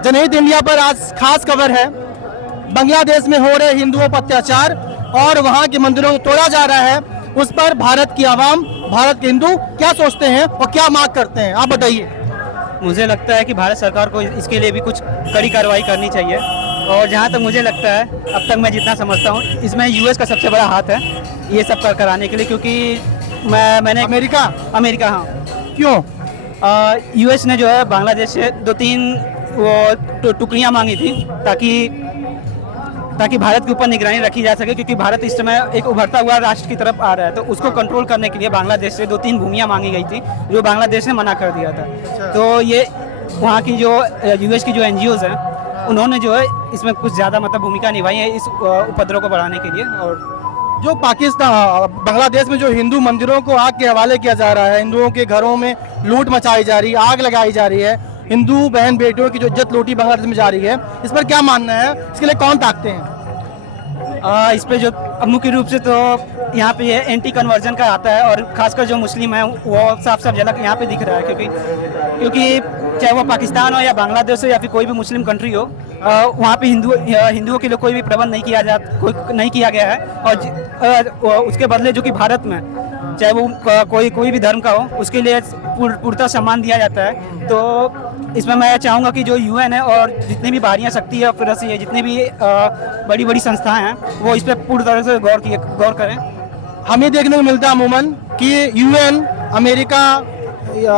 जनहित इंडिया पर आज खास खबर है। बांग्लादेश में हो रहे हिंदुओं पर अत्याचार और वहां के मंदिरों को तोड़ा जा रहा है, उस पर भारत की आवाम, भारत के हिंदू क्या सोचते हैं और क्या मांग करते हैं, आप बताइए। मुझे लगता है कि भारत सरकार को इसके लिए भी कुछ कड़ी कार्रवाई करनी चाहिए। और जहाँ तक मुझे लगता है, अब तक मैं जितना समझता हूँ, इसमें यूएस का सबसे बड़ा हाथ है ये सब कराने के लिए, क्योंकि मैंने अमेरिका हाँ। क्यों? यूएस ने जो है बांग्लादेश से 2-3 वो टुकड़ियाँ मांगी थी ताकि भारत के ऊपर निगरानी रखी जा सके, क्योंकि भारत इस समय एक उभरता हुआ राष्ट्र की तरफ आ रहा है। तो उसको कंट्रोल करने के लिए बांग्लादेश से 2-3 भूमियाँ मांगी गई थी, जो बांग्लादेश ने मना कर दिया था। तो ये वहाँ की जो यूएस की जो एनजीओज हैं, उन्होंने जो है इसमें कुछ ज़्यादा मतलब भूमिका निभाई है इस उपद्रव को बढ़ाने के लिए। और जो बांग्लादेश में जो हिंदू मंदिरों को आग के हवाले किया जा रहा है, हिंदुओं के घरों में लूट मचाई जा रही है, आग लगाई जा रही है, हिंदू बहन बेटियों की जो इज्जत लूटी बांग्लादेश में जा रही है, इस पर क्या मानना है? इसके लिए कौन ताकते हैं? इस पे जो मुख्य रूप से तो यहाँ पे ये एंटी कन्वर्जन का आता है, और खासकर जो मुस्लिम है वो साफ साफ झलक यहाँ पे दिख रहा है, क्योंकि चाहे वो पाकिस्तान हो या बांग्लादेश हो या फिर कोई भी मुस्लिम कंट्री हो, वहाँ पे हिंदुओं के लिए कोई भी प्रबंध नहीं किया गया है। और उसके बदले जो कि भारत में चाहे वो कोई भी धर्म का हो, उसके लिए पूर्णतः सम्मान दिया जाता है। तो इसमें मैं चाहूँगा कि जो यूएन है और जितनी भी बाहरी शक्ति है, फिर है जितनी भी बड़ी बड़ी संस्थाएं हैं, वो इस पर पूरी तरह से गौर करें। हमें देखने को मिलता है अमूमन कि यूएन, अमेरिका,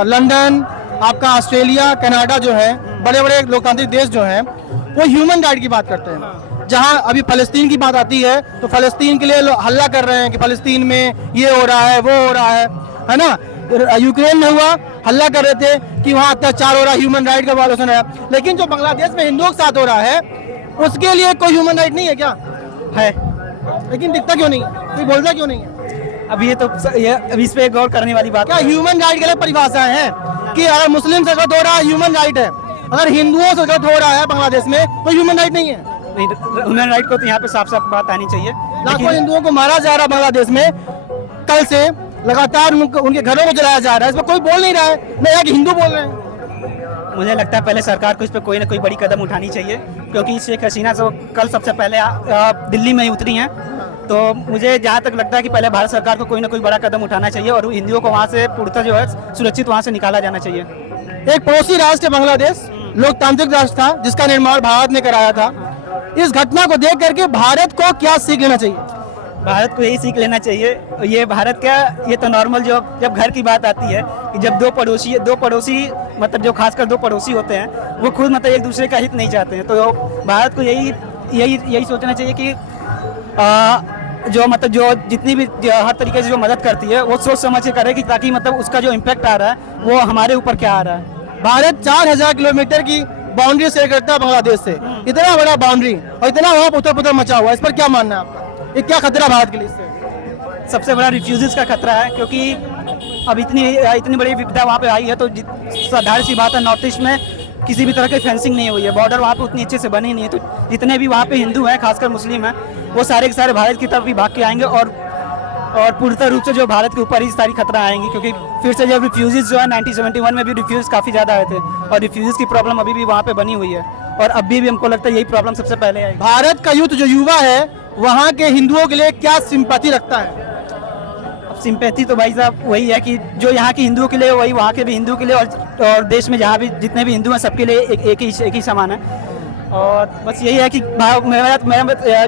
लंदन, आपका ऑस्ट्रेलिया, कनाडा जो है, बड़े बड़े लोकतांत्रिक देश जो हैं, वो ह्यूमन राइट की बात करते हैं। जहां अभी फ़लस्तीन की बात आती है तो फ़लस्तीन के लिए हल्ला कर रहे हैं कि फ़लस्तीन में ये हो रहा है, वो हो रहा है ना। यूक्रेन में हुआ, हल्ला कर रहे थे कि वहाँ अत्याचार हो रहा है, ह्यूमन राइट का वायलेशन है। लेकिन जो बांग्लादेश में हिंदुओं के साथ हो रहा है, उसके लिए कोई ह्यूमन राइट नहीं है क्या? है, लेकिन दिखता क्यों नहीं है, कोई बोलता क्यों नहीं है? अभी इस पे गौर करने वाली बात। क्या ह्यूमन राइट के लिए परिभाषाएं हैं कि अगर मुस्लिम से गलत हो रहा है ह्यूमन राइट है, अगर हिंदुओं से गलत हो रहा है बांग्लादेश में तो ह्यूमन राइट नहीं है? नहीं, ह्यूमन राइट को तो यहाँ पे साफ साफ बात आनी चाहिए। लाखों हिंदुओं को मारा जा रहा है बांग्लादेश में, कल से लगातार उनके घरों को जलाया जा रहा है, इस पर कोई बोल नहीं रहा है, न यहाँ के हिंदू बोल रहे हैं। मुझे लगता है पहले सरकार को इस पर कोई ना कोई बड़ी कदम उठानी चाहिए, क्योंकि शेख हसीना तो कल सबसे पहले दिल्ली में ही उतरी हैं। तो मुझे जहाँ तक लगता है कि पहले भारत सरकार को कोई ना कोई बड़ा कदम उठाना चाहिए और हिंदुओं को वहाँ से पूर्णतः जो है सुरक्षित वहाँ से निकाला जाना चाहिए। एक पड़ोसी राष्ट्र बांग्लादेश लोकतांत्रिक राष्ट्र था जिसका निर्माण भारत ने कराया था। इस घटना को देख करके भारत को क्या सीख लेना चाहिए? भारत को यही सीख लेना चाहिए। ये भारत का ये तो नॉर्मल जो जब घर की बात आती है कि जब दो पड़ोसी मतलब जो खासकर दो पड़ोसी होते हैं, वो खुद मतलब एक दूसरे का हित नहीं चाहते हैं। तो भारत को यही सोचना चाहिए कि जो जितनी भी हर तरीके से जो मदद करती है वो सोच समझ के करे, कि ताकि मतलब उसका जो इम्पैक्ट आ रहा है वो हमारे ऊपर क्या आ रहा है। भारत 4000 किलोमीटर की बाउंड्री शेयर करता है बांग्लादेश से, इतना बड़ा बाउंड्री और इतना वहाँ उथल पुथल मचा हुआ है, इस पर क्या मानना है आपका? ये क्या खतरा भारत के लिए? इससे सबसे बड़ा रिफ्यूजीज का खतरा है, क्योंकि अब इतनी बड़ी विपदा वहाँ पे आई है। तो साधारण सी बात है, नॉर्थ ईस्ट में किसी भी तरह की फेंसिंग नहीं हुई है, बॉर्डर वहाँ पे उतनी अच्छे से बनी नहीं है। तो जितने भी वहाँ पे हिंदू हैं, खासकर मुस्लिम हैं, वो सारे के सारे भारत की तरफ भी भाग के आएंगे और पूर्णतः रूप से जो भारत के ऊपर ही सारी खतरा आएंगी। क्योंकि फिर से जब रिफ्यूजीज जो है 1971 में भी रिफ्यूज काफ़ी ज़्यादा आए थे, और रिफ्यूजीज की प्रॉब्लम अभी भी वहाँ पे बनी हुई है, और अभी भी हमको लगता है यही प्रॉब्लम सबसे पहले आएगी। भारत का यूथ जो युवा है वहाँ के हिंदुओं के लिए क्या सिंपैथी रखता है? सिंपैथी तो भाई साहब वही है कि जो यहाँ के हिंदुओं के लिए वही वहाँ के भी हिंदुओं के लिए, और देश में जहाँ भी जितने भी हिंदू हैं सबके लिए एक ही समान है। और बस यही है कि मैं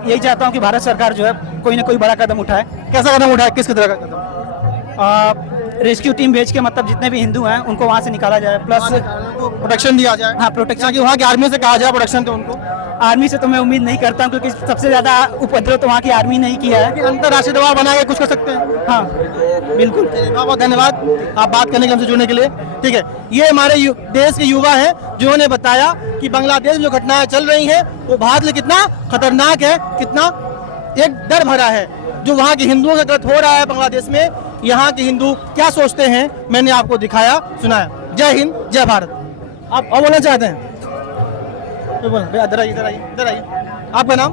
यही चाहता हूँ कि भारत सरकार जो है कोई ना कोई बड़ा कदम उठाए। कैसा कदम उठाए? किस तरह का कदम? रेस्क्यू टीम भेज के मतलब जितने भी हिंदू हैं उनको वहाँ से निकाला जाए, प्लस प्रोटेक्शन दिया जाए। हाँ, प्रोटेक्शन। वहाँ की आर्मी से कहा जाए प्रोटेक्शन तो उनको। आर्मी से तो मैं उम्मीद नहीं करता हूँ, क्योंकि सबसे ज़्यादा उपद्रव तो वहाँ की आर्मी नहीं किया है। अंतर्राष्ट्रीय दबाव बना के कुछ कर सकते हैं। हाँ बिल्कुल। बहुत बहुत धन्यवाद आप बात करने के हमसे जुड़ने के लिए। ठीक है, ये हमारे देश के युवा हैं जिन्होंने बताया कि बांग्लादेश में जो घटनाएं चल रही हैं वो भारत लिए कितना खतरनाक है, कितना एक डर भरा है। जो वहाँ के हिंदुओं के साथ हो रहा है बांग्लादेश में, यहाँ के हिंदू क्या सोचते हैं, मैंने आपको दिखाया, सुनाया। जय हिंद, जय भारत। आप और बोलना चाहते हैं? इधर आइए। आपका नाम?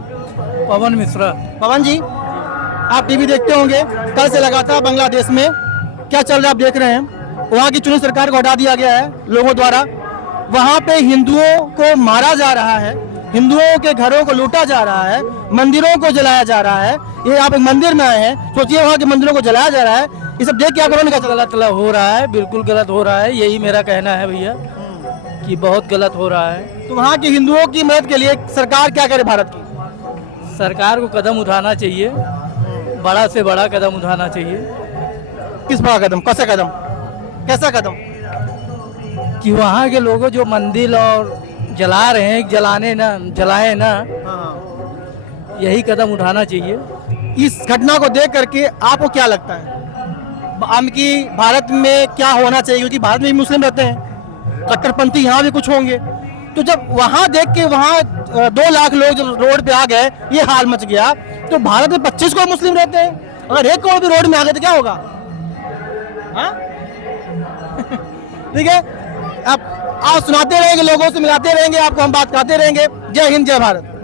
पवन मिश्रा। पवन जी, आप टीवी देखते होंगे, कल से लगातार बांग्लादेश में क्या चल रहा है आप देख रहे हैं। वहाँ की चुनी सरकार को हटा दिया गया है लोगों द्वारा, वहां पे हिंदुओं को मारा जा रहा है, हिंदुओं के घरों को लूटा जा रहा है, मंदिरों को जलाया जा रहा है। ये आप एक मंदिर में आए हैं, सोचिए वहां के मंदिरों को जलाया जा रहा है। ये सब देख के आप लोगों ने क्या गलत हो रहा है, बिल्कुल गलत हो रहा है, यही मेरा कहना है भैया कि बहुत गलत हो रहा है। तो वहाँ के हिंदुओं की मदद के लिए सरकार क्या करे भारत की? सरकार को कदम उठाना चाहिए, बड़ा से बड़ा कदम उठाना चाहिए। किस बड़ा कदम, कैसा कदम, कैसा कदम? कि वहाँ के लोगों जो मंदिर और जला रहे हैं, जलाए ना, यही कदम उठाना चाहिए। इस घटना को देख करके आपको क्या लगता है कि भारत में क्या होना चाहिए? क्योंकि भारत में भी मुस्लिम रहते हैं, कट्टरपंथी यहाँ भी कुछ होंगे। तो जब वहाँ देख के वहाँ 2 लाख लोग जब रोड पे आ गए, ये हाल मच गया, तो भारत में 25 करोड़ मुस्लिम रहते हैं, अगर 1 करोड़ भी रोड में आ गए तो क्या होगा? हाँ? ठीक है, आप सुनाते रहेंगे, लोगों से मिलाते रहेंगे, आपको हम बात करते रहेंगे। जय हिंद, जय भारत।